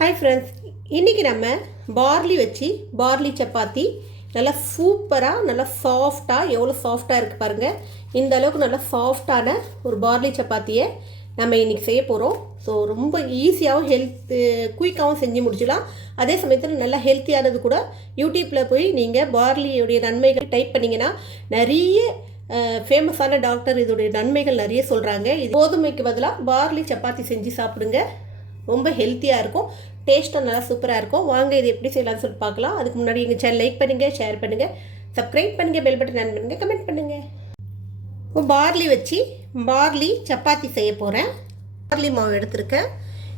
Hi friends, இன்றைக்கி நம்ம barley வச்சு பார்லி சப்பாத்தி நல்லா சூப்பராக நல்லா சாஃப்டாக எவ்வளோ சாஃப்டாக இருக்குது பாருங்கள். இந்த அளவுக்கு நல்லா சாஃப்டான ஒரு பார்லி சப்பாத்தியை நம்ம இன்றைக்கி செய்ய போகிறோம். ஸோ ரொம்ப ஈஸியாகவும் குயிக்காகவும் செஞ்சு முடிச்சிடலாம். அதே சமயத்தில் நல்லா ஹெல்த்தியானது கூட. யூடியூப்பில் போய் நீங்கள் பார்லியோடைய நன்மைகள் டைப் பண்ணிங்கன்னா நிறைய ஃபேமஸான டாக்டர் இதோடைய நன்மைகள் நிறைய சொல்கிறாங்க. இது கோதுமைக்கு பதிலாக பார்லி சப்பாத்தி செஞ்சு சாப்பிடுங்க. ரொம்ப ஹெல்த்தியாக இருக்கும், டேஸ்ட்டும் நல்லா சூப்பராக இருக்கும். வாங்க இது எப்படி செய்யலாம்னு சொல்லிட்டு பார்க்கலாம். அதுக்கு முன்னாடி எங்கள் சேனல் லைக் பண்ணுங்கள், ஷேர் பண்ணுங்கள், சப்ஸ்கிரைப் பண்ணுங்கள், பெல் பட்டன் ஆன் பண்ணுங்கள், கமெண்ட் பண்ணுங்கள். இப்போ பார்லி வச்சு பார்லி சப்பாத்தி செய்ய போகிறேன். பார்லி மாவு எடுத்திருக்கேன்.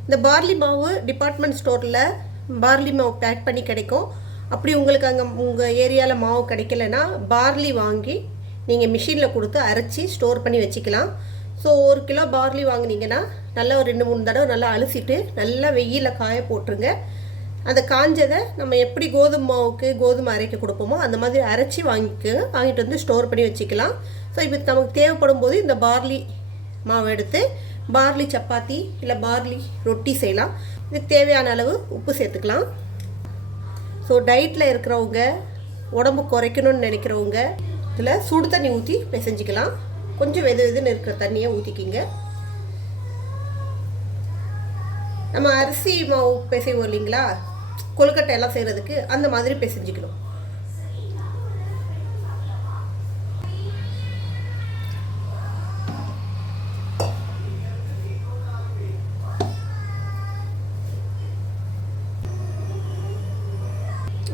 இந்த பார்லி மாவு டிபார்ட்மெண்ட் ஸ்டோரில் பார்லி மாவு பேக் பண்ணி கிடைக்கும். அப்படி உங்களுக்கு அங்கே உங்கள் ஏரியாவில் மாவு கிடைக்கலன்னா பார்லி வாங்கி நீங்கள் மிஷினில் கொடுத்து அரைச்சி ஸ்டோர் பண்ணி வச்சுக்கலாம். ஸோ 1 கிலோ பார்லி வாங்கினீங்கன்னா நல்லா ஒரு 2-3 தடவை நல்லா அலசிட்டு நல்லா வெயிலில் காய போட்டுருங்க. அந்த காஞ்சதை நம்ம எப்படி கோதுமை மாவுக்கு கோதுமை அரைக்க கொடுப்போமோ அந்த மாதிரி அரைச்சி வாங்கிட்டு வந்து ஸ்டோர் பண்ணி வச்சுக்கலாம். ஸோ இப்போ நமக்கு தேவைப்படும் போது இந்த பார்லி மாவு எடுத்து பார்லி சப்பாத்தி இல்லை பார்லி ரொட்டி செய்யலாம். இதுக்கு தேவையான அளவு உப்பு சேர்த்துக்கலாம். ஸோ டயட்டில் இருக்கிறவங்க, உடம்பு குறைக்கணும்னு நினைக்கிறவங்க இதில் சுடு தண்ணி ஊற்றி பிசைஞ்சிக்கலாம். கொஞ்சம் வெதுன்னு இருக்கிற தண்ணியை ஊற்றிக்கிங்க. நம்ம அரிசி மாவு பிசைவோம் இல்லைங்களா, கொழுக்கட்டை எல்லாம் செய்கிறதுக்கு, அந்த மாதிரி பிசைஞ்சிக்கணும்.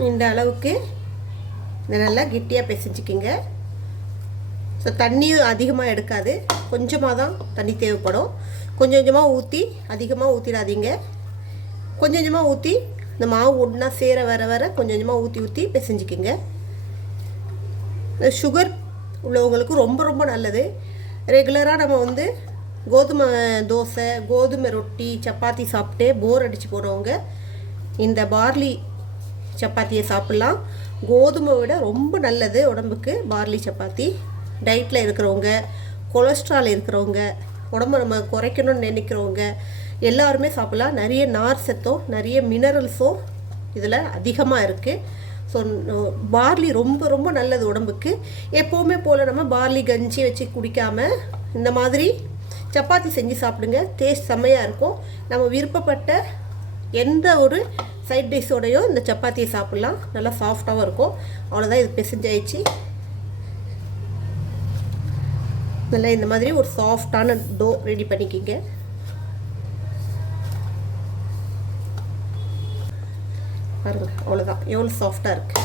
இந்த அளவுக்கு இதை நல்லா கெட்டியாக பிசைஞ்சிக்கிங்க. ஸோ தண்ணியும் அதிகமாக எடுக்காது, கொஞ்சமாக தான் தண்ணி தேவைப்படும். கொஞ்சம் கொஞ்சமாக ஊற்றி, அதிகமாக ஊற்றிடாதீங்க. கொஞ்சம் கொஞ்சமாக ஊற்றி இந்த மாவு ஒன்றா சேர வர கொஞ்சம் கொஞ்சமாக ஊற்றி பிசைஞ்சிக்கிங்க. சுகர் உள்ளவங்களுக்கு ரொம்ப ரொம்ப நல்லது. ரெகுலராக நம்ம கோதுமை தோசை, கோதுமை ரொட்டி, சப்பாத்தி சாப்பிட்டு போர் அடித்து போகிறவங்க இந்த பார்லி சப்பாத்தியை சாப்பிட்லாம். கோதுமை விட ரொம்ப நல்லது உடம்புக்கு பார்லி சப்பாத்தி. டயட்டில் இருக்கிறவங்க, கொலஸ்ட்ரால் இருக்கிறவங்க, உடம்பை நம்ம குறைக்கணும்னு நினைக்கிறவங்க எல்லாருமே சாப்பிட்லாம். நிறைய நார் சத்தும் நிறைய மினரல்ஸும் இதில் அதிகமாக இருக்குது. ஸோ பார்லி ரொம்ப ரொம்ப நல்லது உடம்புக்கு. எப்போவுமே போல் நம்ம பார்லி கஞ்சி வச்சு குடிக்காமல் இந்த மாதிரி சப்பாத்தி செஞ்சு சாப்பிடுங்க. டேஸ்ட் செம்மையாக இருக்கும். நம்ம விருப்பப்பட்ட எந்த ஒரு சைட் டிஷ்ஷோடையும் இந்த சப்பாத்தியை சாப்பிட்லாம். நல்லா சாஃப்டாகவும் இருக்கும். அவ்வளோதான், இது பிசைஞ்சாயிடுச்சு. நல்லா இந்த மாதிரி ஒரு சாஃப்டான டோ ரெடி பண்ணிக்கிங்க. பாருங்கள், அவ்வளோதான், எவ்வளோ சாஃப்டாக இருக்குது.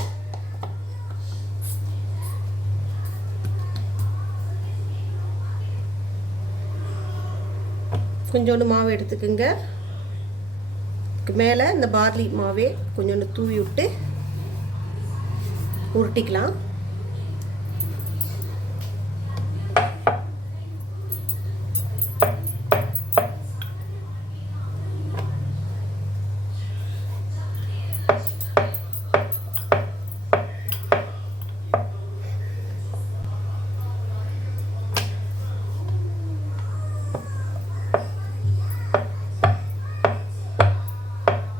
கொஞ்சோண்டு மாவு எடுத்துக்கோங்க. மேலே இந்த பார்லி மாவே கொஞ்சோண்டு தூவி விட்டு உருட்டிக்கலாம்.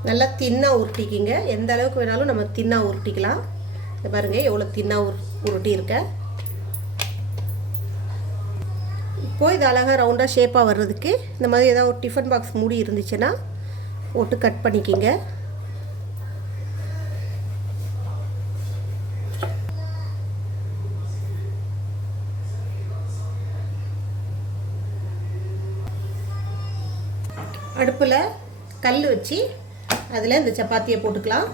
நல்லா தின்னாக உருட்டிக்கிங்க. எந்த அளவுக்கு வேணாலும் நம்ம தின்னாக உருட்டிக்கலாம். இதை பாருங்கள், எவ்வளோ தின்னாக உருட்டி இருக்க. இப்போது இது அழகாக ரவுண்டாக ஷேப்பாக வர்றதுக்கு இந்த மாதிரி ஏதாவது ஒரு டிஃபன் பாக்ஸ் மூடி இருந்துச்சுன்னா போட்டு கட் பண்ணிக்கிங்க. அடுப்பில் கல் வச்சு அதில் இந்த சப்பாத்தியை போட்டுக்கலாம்.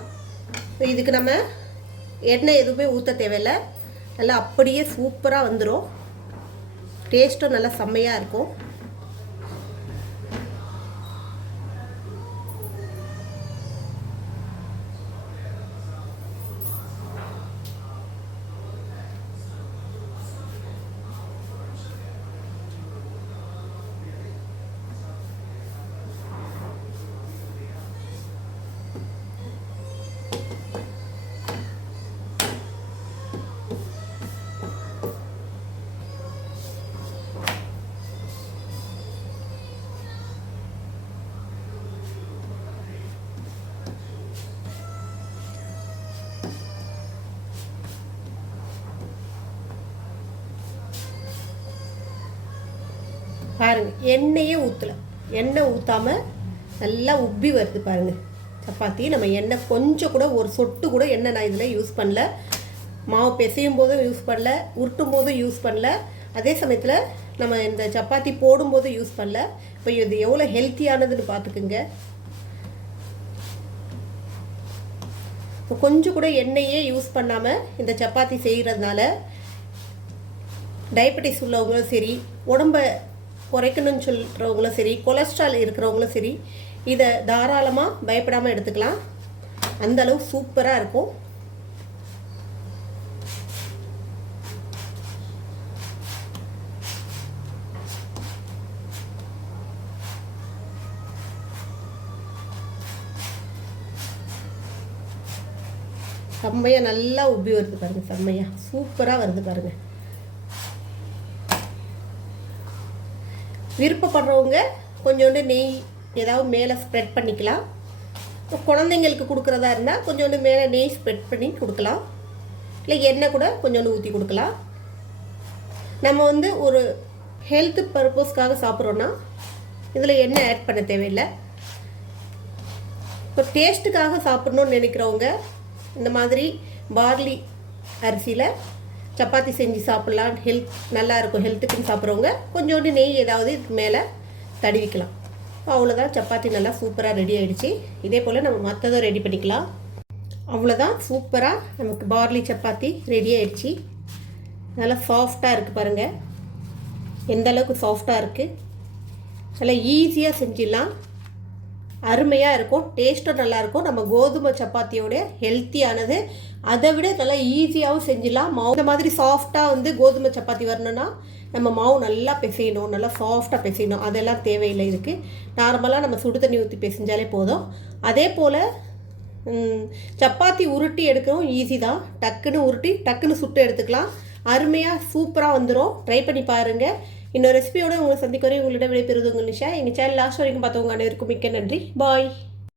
இதுக்கு நம்ம எண்ணெய் எதுவுமே ஊற்ற தேவையில்லை. நல்லா அப்படியே சூப்பராக வந்துடும். டேஸ்ட்டும் நல்லா செம்மையாக இருக்கும். பாருங்கள், எண்ணெயே ஊற்றலை, எண்ணெய் ஊற்றாமல் நல்லா உப்பி வருது பாருங்கள் சப்பாத்தி. நம்ம எண்ணெய் கொஞ்சம் கூட ஒரு சொட்டு கூட எண்ணெய் நான் இதில் யூஸ் பண்ணல. மாவு பிசையும் போதும் யூஸ் பண்ணல, உருட்டும் போதும் யூஸ் பண்ணல, அதே சமயத்தில் நம்ம இந்த சப்பாத்தி போடும்போது யூஸ் பண்ணல. இப்போ இது எவ்வளோ ஹெல்த்தியானதுன்னு பார்த்துக்குங்க. இப்போ கொஞ்சம் கூட எண்ணெயே யூஸ் பண்ணாமல் இந்த சப்பாத்தி செய்கிறதுனால டயபெட்டிஸ் உள்ளவங்களும் சரி, உடம்பை குறைக்கணும்னு சொல்கிறவங்களும் சரி, கொலஸ்ட்ரால் இருக்கிறவங்களும் சரி, இதை தாராளமாக பயப்படாமல் எடுத்துக்கலாம். அந்தளவு சூப்பராக இருக்கும். செம்மையாக நல்லா உப்பி வருது பாருங்கள், செம்மையாக சூப்பராக வருது பாருங்கள். விருப்பப்படுறவங்க கொஞ்சோண்டு நெய் ஏதாவது மேலே ஸ்ப்ரெட் பண்ணிக்கலாம். குழந்தைங்களுக்கு கொடுக்குறதா இருந்தால் கொஞ்சோண்டு மேலே நெய் ஸ்ப்ரெட் பண்ணி கொடுக்கலாம், இல்லை எண்ணெய் கூட கொஞ்சோண்டு ஊற்றி கொடுக்கலாம். நம்ம ஒரு ஹெல்த் பர்பஸ்க்காக சாப்பிட்றோன்னா இதில் எண்ணெய் ஆட் பண்ண தேவையில்லை. இப்போ டேஸ்ட்டுக்காக சாப்பிட்ணுன்னு நினைக்கிறவங்க இந்த மாதிரி பார்லி அரிசியில் சப்பாத்தி செஞ்சு சாப்பிட்லாம். நல்லாயிருக்கும் ஹெல்த்துக்குன்னு சாப்பிட்றவங்க கொஞ்சோண்டு நெய் ஏதாவது இதுக்கு மேலே தடவிக்கலாம். அவ்வளோதான், சப்பாத்தி நல்லா சூப்பராக ரெடி ஆகிடுச்சு. இதே போல் நம்ம மற்றதும் ரெடி பண்ணிக்கலாம். அவ்வளோதான், சூப்பராக நமக்கு பார்லி சப்பாத்தி ரெடி ஆகிடுச்சு. நல்லா சாஃப்டாக இருக்குது பாருங்கள், எந்த அளவுக்கு சாஃப்டாக இருக்குது. நல்லா ஈஸியாக செஞ்சிடலாம், அருமையாக இருக்கும், டேஸ்ட்டும் நல்லாயிருக்கும். நம்ம கோதுமை சப்பாத்தியோட ஹெல்த்தியானது, அதை விட நல்லா ஈஸியாகவும் செஞ்சிடலாம். மாவு இந்த மாதிரி சாஃப்டாக கோதுமை சப்பாத்தி வரணும்னா நம்ம மாவு நல்லா பிசையணும், நல்லா சாஃப்டாக பிசையணும், அதெல்லாம் தேவையில்லை. இருக்குது நார்மலாக நம்ம சுடு தண்ணி ஊற்றி பிசைஞ்சாலே போதும். அதே போல் சப்பாத்தி உருட்டி எடுக்கவும் ஈஸி தான். டக்குன்னு உருட்டி டக்குன்னு சுட்டு எடுத்துக்கலாம். அருமையாக சூப்பராக வந்துடும். ட்ரை பண்ணி பாருங்கள். இன்னொரு ரெசிபியோடு உங்களை சந்திக்க வரை உங்களிடம் விடைபெறுவது உங்கள் நிஷா. எங்கள் சேனல் லாஸ்ட் வரைக்கும் பார்த்தவங்க அனைவருக்கும் மிக்க நன்றி. பாய்.